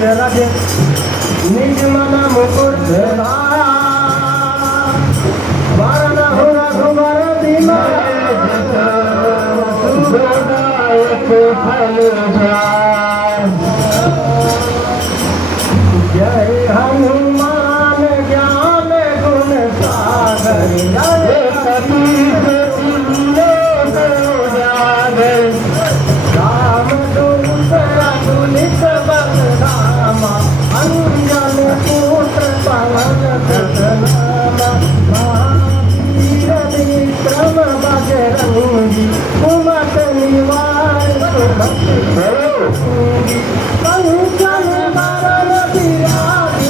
राधे निज मन मुकुट धारा वारण हो रघुवर जय हनुमान ज्ञान गुण सागर जय कपीश राम दूत अतुलित बल धामा अंजन पुत्र पवन नामा महावीर विक्रम बजरंगी कुमत निवार कंचन बरन बिराज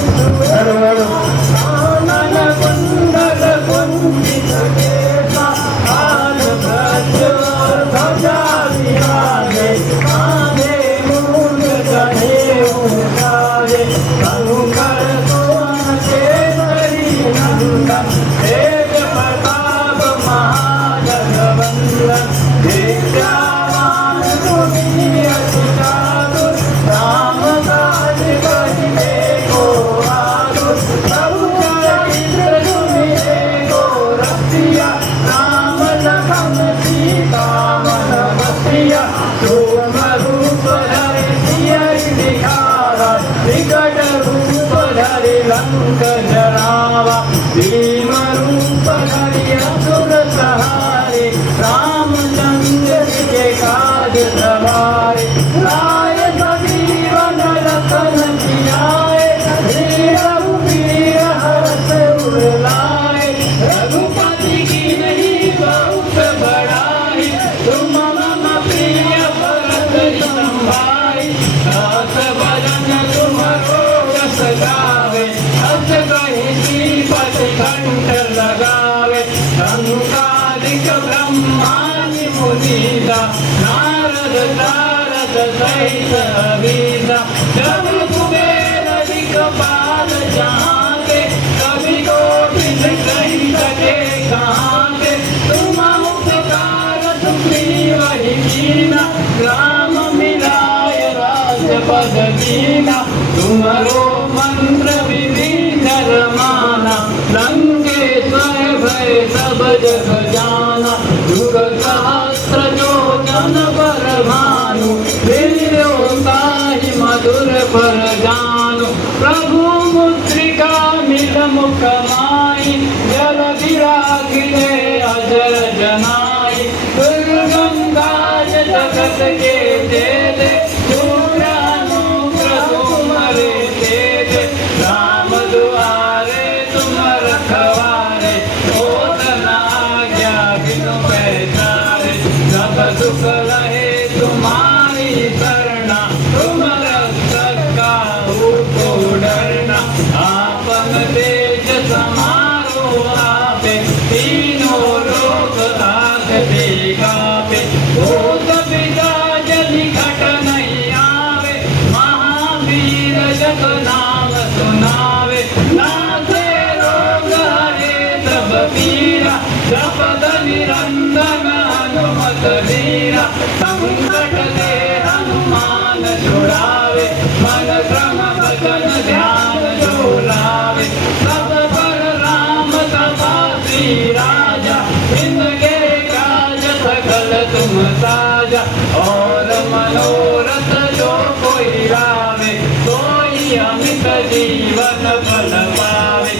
कानन कुंडल कुंचित केसा हाल प्रचुर ध्वजा विराजे कांधे मूल जनेऊ साजे कंकर सोन केसरी नंदन तेज प्रताप महाजगवंदन विद्यावान गुणी अति चातुर राम काज करिबे को आतुर प्रभु चरित्र सुनिबे को रसिया राम लखन सीता मन बसिया सोम रूप धरि सियहि दिखावा विकट रूप धरि लंक जरावा भीम रूप धरि असुर सहारे रामचंद्र के काज सवारे लाए सजीवन लखन जियाए श्री रघुवीर हरष उर लाए रघुपति की नहीं बहुत बड़ाई तुम मम प्रिय भरत संभाई दास भजन तुम्हारो जस गावे हस कहि श्रीपति कंठ लगावे संकादिक ब्रह्मादि मुनीसा नारद तारक सहित अमीसा जब कुबेर दिक्पाल जाके कवि कोटिन कहि सके कहाके तुम उपकार सुग्रीवहि कीना राम मिलाय राजपद दीना तुम्हारो मंत्र विभीषण माना लंकेश्वर भय सब जग जाना युग सहस्र जो जन पर भानु वीर्यो ताहि मधुर पर जानु प्रभु मुद्रिका मिल मुख माई जल गिरागिरे अजर जनाई दुर्गम काज जगत के तेजे तुम्हारे तेजे राम दुआरे तुम रखवारे होत न आज्ञा बिनु पैसारे सब सुख रहे तुम्हारी शरणा तुम रक्षक काहू को डरना आपन तेज समारो आपे तीनों लोक आगते गावे भूत पिशाच निकट नहीं आवे महावीर जग नाम सुनावे नाथे रोग हरे सब पीरा जपत निरंजन हनुमत वीरा संकट ते हनुमान छुड़ावे मन क्रम वचन ध्यान जो लावे सब पर राम तपस्वी राजा इनके काज सकल तुम साजा और मनोरथ जो कोई लावे कोई अमित जीवन फल पावे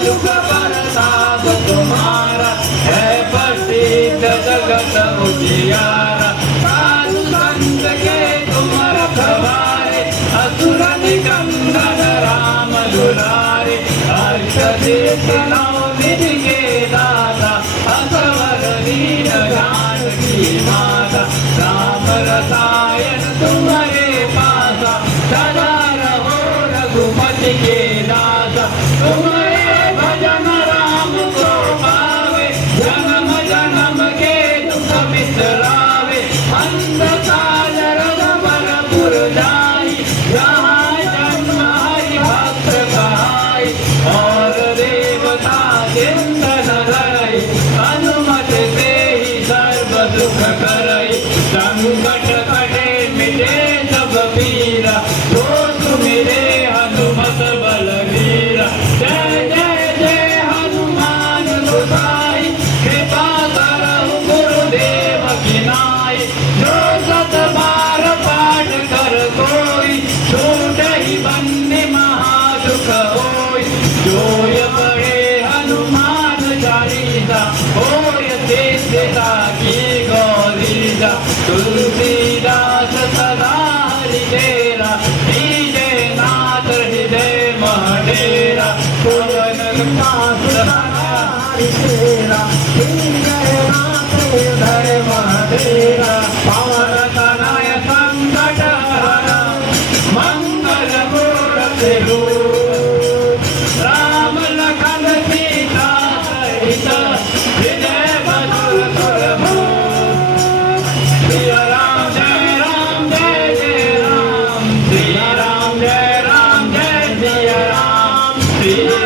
दुख प्रताप तुम्हारा है प्रसिद्ध जगत उजियारा साधु संत के तुम रखवारे असुर निकंदन राम दुलारे हर्ष सिद्धि नवनिधि के दाता असवर दीन जानकी माता राम रसायन तुम्हारे पासा सदा रहो रघुपति के दासा तुम्हारे भजन राम को पावे जन्म जन्म के दुख बिसरावे अंधकार रघुवर पुर जाई जहाँ जन्म हरि भक्त कहाई और देवता चिंतन रही हनुमत से ही सर्व दुख करई संकट कटे मिटे सब पीरा। पवन हरि तेरा धर्म तेरा पवन तनय संकट हर मंगल मूर्ति राम लखन सीता सहित विजय मधुर सुर जय राम जय राम जय जय राम श्री राम जय राम जय जय राम श्री